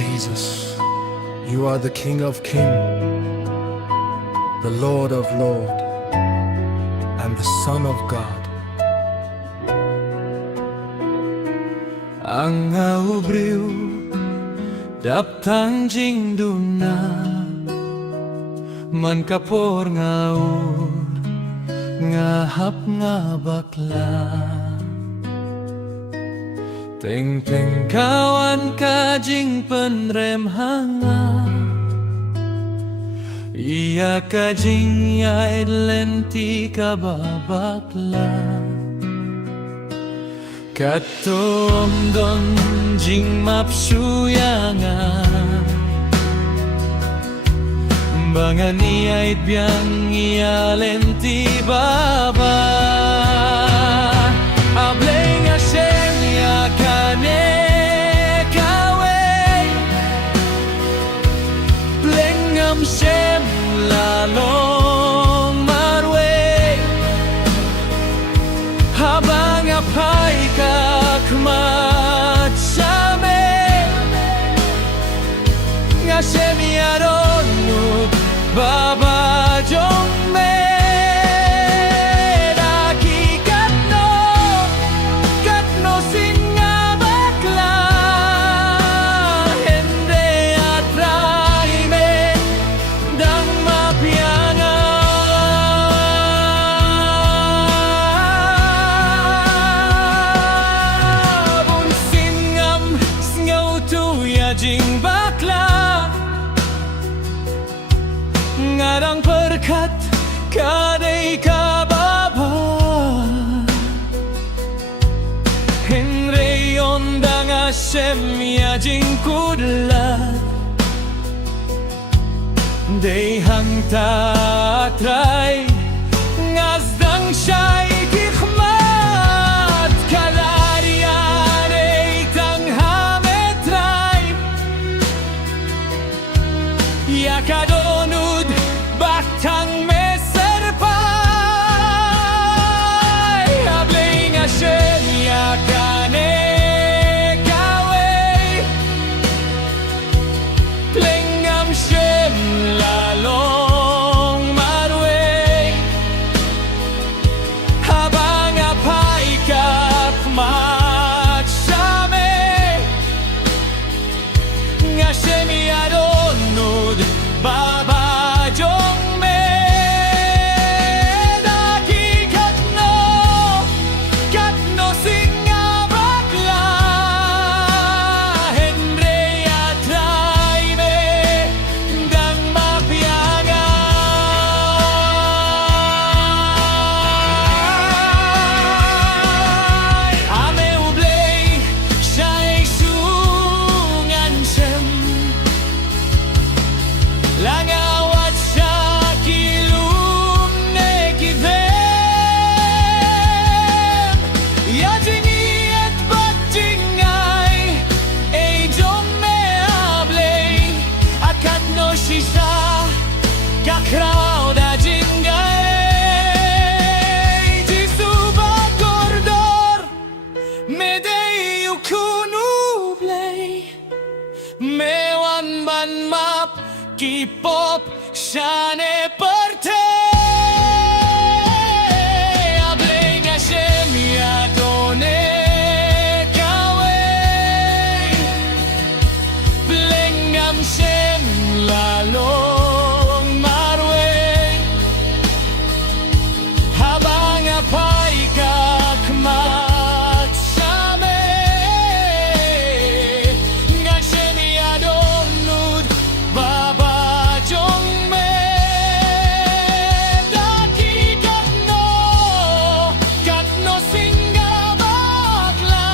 Jesus, you are the King of Kings, the Lord of Lords, and the Son of God. Ang aubriw daptang jing duna man kapor ngaur ngahap nga bakla. Teng-teng kawan kajing penrem hanga iya kajing ya lenti kababakla katom don jing mapsuyanga bangan iya biang iya lenti baba ableng Hashem ya kane kawe blengam Shem lalong marwe habang apay kakmat same Hashem yaron mut baba jong me jing bakla ngarang perkat kadai kababa Henry ondang Hashem ya jing kudlat dei hang tatrai ngazdang syai kikhmat kalariare tang hametrai ya kadonud batang meserpai abling Hashem ya kane kawe plengam Shem lalong marwe habang apai kapmat same Hashem yadonud baba jong me daki katno singa bakla Henry atrai me dang mapianga ame ublei syai sungan Shem langawat syakilum nekidem ya jingiet bat jingai ei jom me ablei akat no shisha kakrao da jingai jisu bagordor medei ukunu blei mewan ban map K-pop shane parte abling Hashem yadone kawe blengam Shem lalong marwe habang apay kakmat same Hashem yadonud baba jong me daki katno singa bakla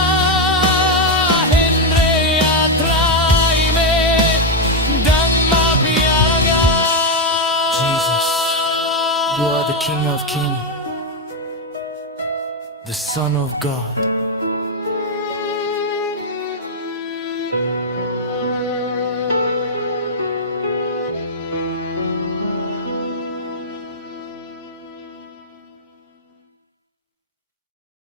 Henry atrai me dang mapianga. Jesus, you are the King of Kings, the Son of God.